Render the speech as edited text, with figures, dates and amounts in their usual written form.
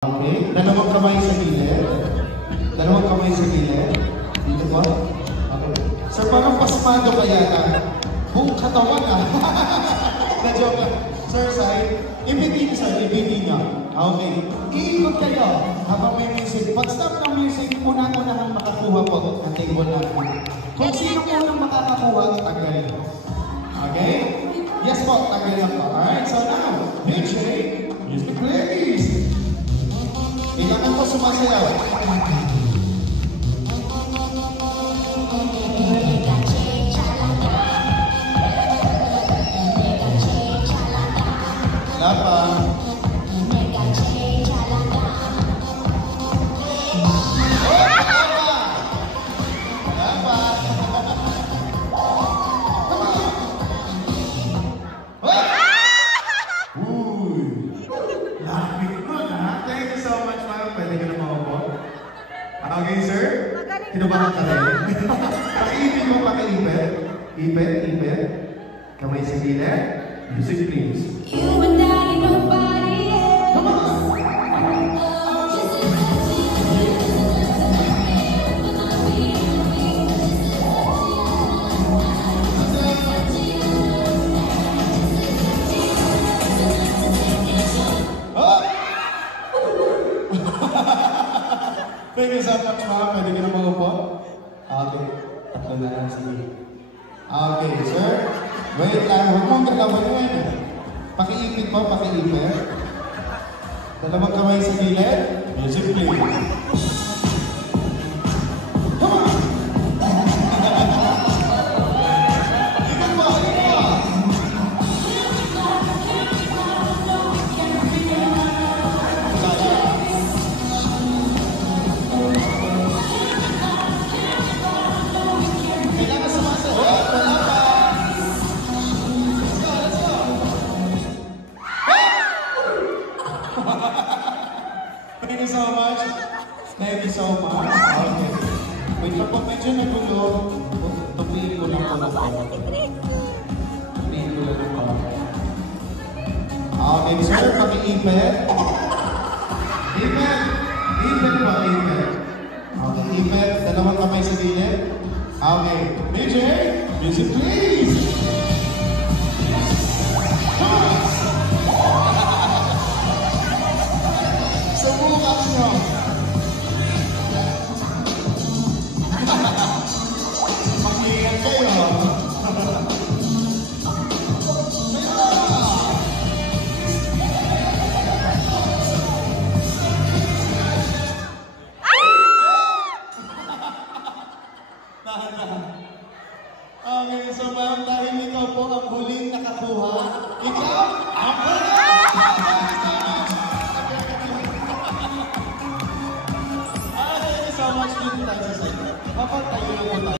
Okay, dalawang kamay sa gilid. Dalawang kamay sa gilid. Dito po. Okay. Sir, parang pasmado kaya na buong katawan ah. Na-joke lang. Sir, side. Ibitin, sir. Ibitin niyo. Okay. Iikot kayo habang may music. Pag-stop ng music, una-unahang makakuha po ang table natin. Kung sino unang makakakuha, tagal. Okay? Yes po, tagal lang po. Alright, so now, DJ, music please. Kailangan ko sumasayaw. Lapa. Okay, sir? Kinubahan ka rin. Pakiipin mo, pakiipin. Ipit. Kamay sa gilid. Music, please. You and I, nobody else. Come on! Thank you so much, ma'am. Pwede ka na maupo? Okay. Tatlo na lang, sige. Okay, sir. Wait lang. Huwag mong gagawin yun. Pakiipit po, pakiipit. Dalawang kamay sa gilid. Music, please. Come on! Ikot po, ikot! Thank you so much. Thank you so much. Okay. Wait lang po, medyo nagulo. Tupiin ko lang po na po. Tupiin ko lang po. Okay, sir, paki-ipit. Ipit. Ipit po, ipit. Okay, ipit. Dalawang kamay sa gilid. Okay. DJ, music please. Come on. Subukan nyo. Mag-iingat kayo. Okay, so ma'am, dahil ikaw po ang huling nakakuha, ikaw ang huling! So much din tayo sa sa'yo. Kapag tayo lang po tayo.